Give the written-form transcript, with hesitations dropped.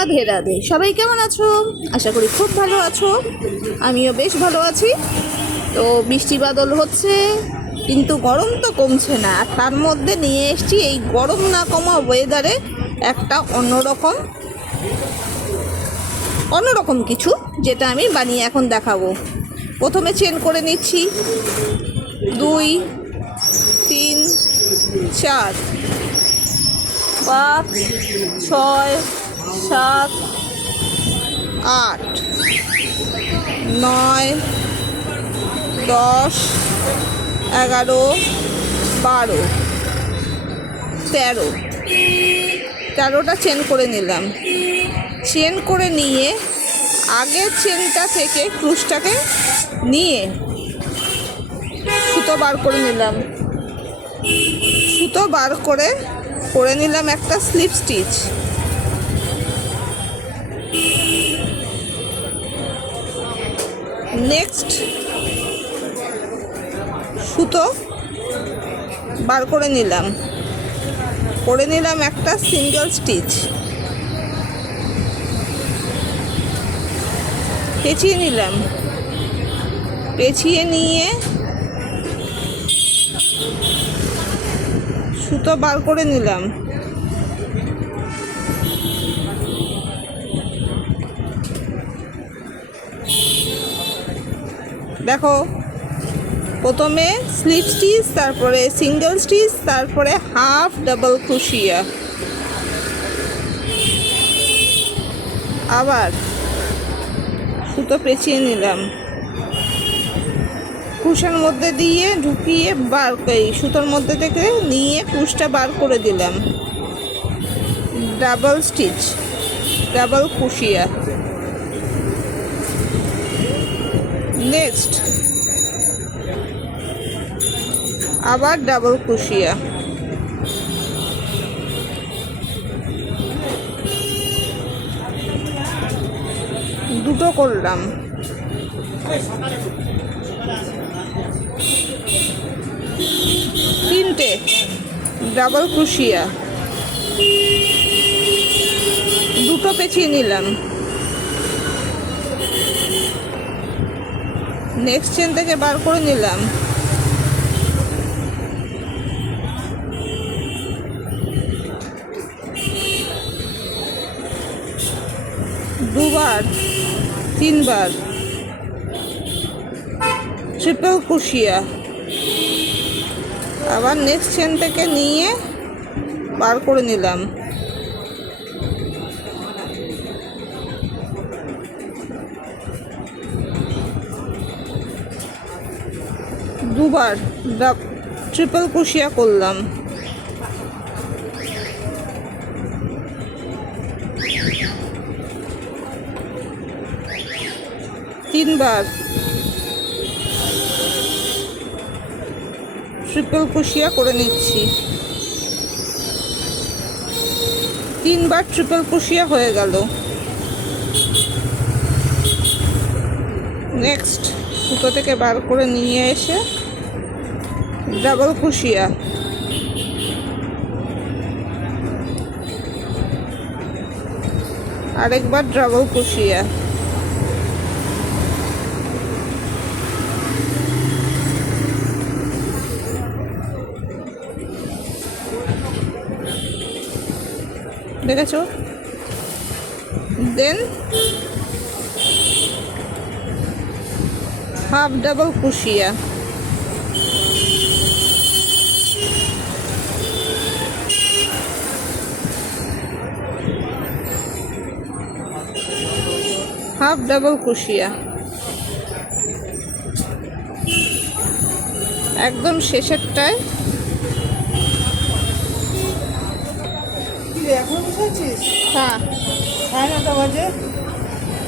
রাধে রাধে। সবাই কেমন আছো? আশা করি খুব ভালো আছো। আমিও বেশ ভালো আছি। তো বৃষ্টি বাদল হচ্ছে, কিন্তু গরম তো কমছে না। আর তার মধ্যে নিয়ে এসেছি এই গরম না কমা ওয়েদারে একটা অন্যরকম কিছু, যেটা আমি বানিয়ে এখন দেখাবো। প্রথমে চেন করে নিচ্ছি 2 3 4 5 6 7 8 9 10 11 12 13 13টা চেন করে নিলাম। চেন করে নিয়ে আগের চেনটা থেকে ক্রুশটাকে নিয়ে সুতো বার করে নিলাম। সুতো বার করে নিলাম একটা স্লিপ স্টিচ। নেক্সট সুতো বার করে নিলাম একটা সিঙ্গেল স্টিচ। পেঁচিয়ে নিলাম। পেঁচিয়ে নিয়ে সুতো বার করে নিলাম। দেখো, প্রথমে স্লিপ স্টিচ, তারপরে সিঙ্গেল স্টিচ, তারপরে হাফ ডাবল ক্রোশিয়া। আবার সুতো পেঁচিয়ে নিলাম, ক্রুশের মধ্যে দিয়ে ঢুকিয়ে সুতোর মধ্যে থেকে নিয়ে ক্রুশটা বার করে দিলাম। Double stitch, double crochet. Next আবার ডাবল ক্রোশিয়া। দুটো করলাম। তিনটে ডাবল ক্রোশিয়া। দুটো পেঁচিয়ে নিলাম। নেক্সট চেন থেকে বার করে নিলাম। দুবার, তিনবার ট্রিপল ক্রোশিয়া। আবার নেক্সট চেন থেকে নিয়ে বার করে নিলাম। দুবার ট্রিপল ক্রোশিয়া করলাম। তিনবার ট্রিপল ক্রোশিয়া করে নিচ্ছি। তিনবার ট্রিপল ক্রোশিয়া হয়ে গেল। নেক্সট সুতো থেকে বার করে নিয়ে এসে ডাবল ক্রোশিয়া। আরেকবার ডাবল ক্রোশিয়া। দেখেছো? Then half double crochet. Half double crochet. একদম শেষেরটায় এখন বুঝেছিস? হ্যাঁ, 9:30 বাজে।